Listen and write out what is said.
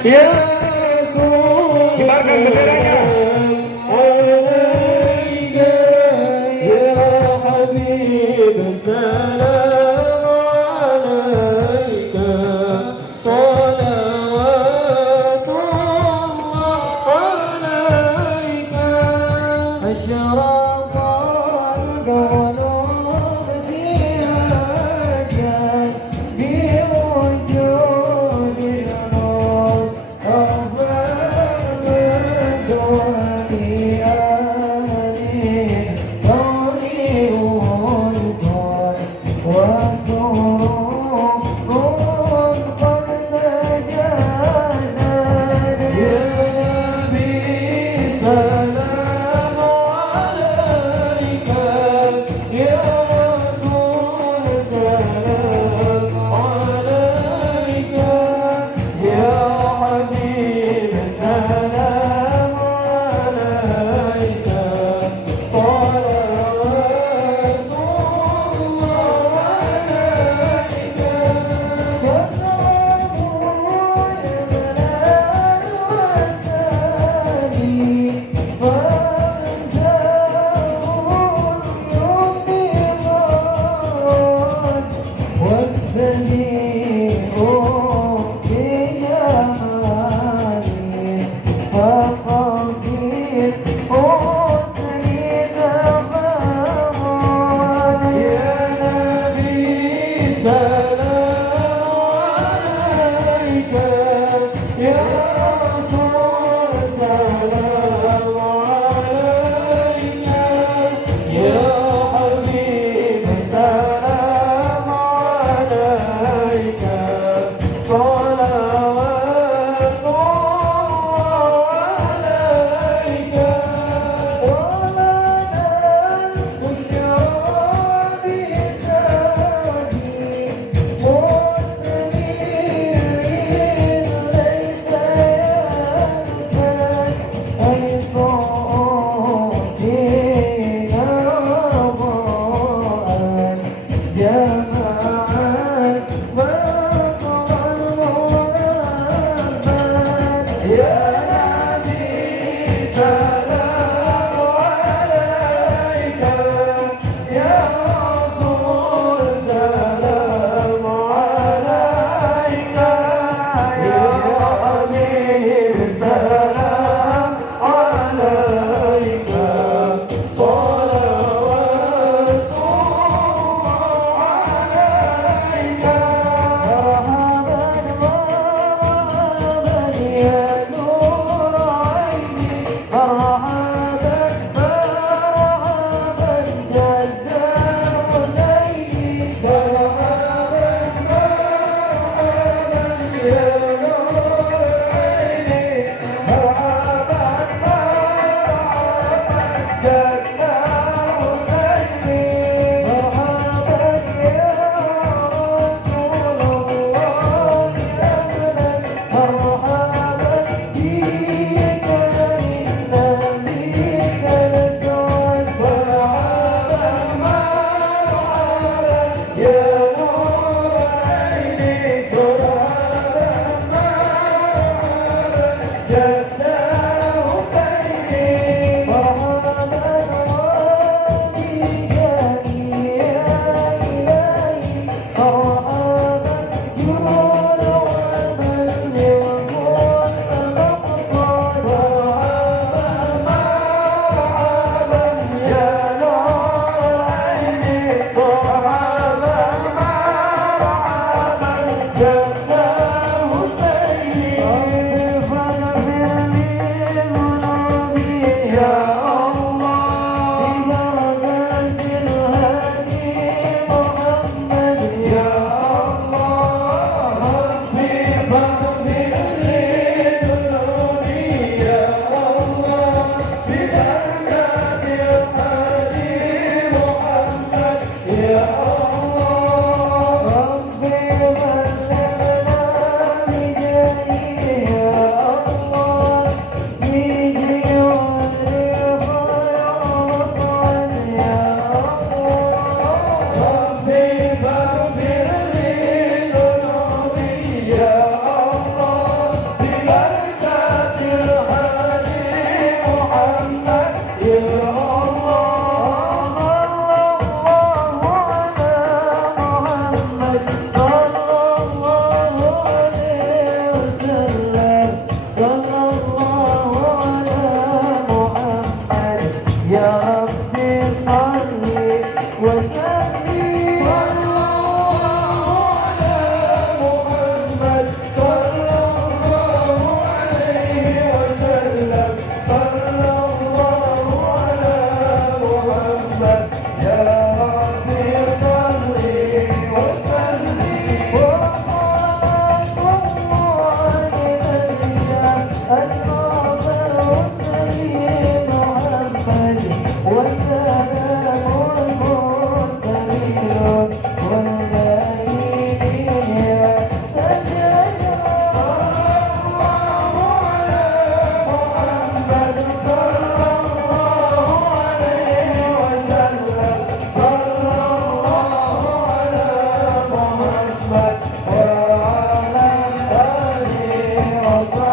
Ya Rasul. Kibarkan benderanya. Alaika ya Habib, salam alaika, salawatullah alaika. Asyraq al-kawn ibtihajan biwujud al-nur, afdal du'ain qawiyun wasurun qad najana. Ya Nabi salam alaika, ya Rasul salam alaika, ya Habib salam alaika, salawatullah alaika. وسلم صلى الله على محمد يا ربي صل وسلم صلى الله على محمد صلى الله عليه وسلم صلى الله على محمد يا ربي صل وسلم وصلاة الله لمن المعظم المرسلين محمد وسلام المرسلين والباقين تجلى صلى الله على محمد صلى الله عليه وسلم صلى الله على محمد وعلى آله وصحبه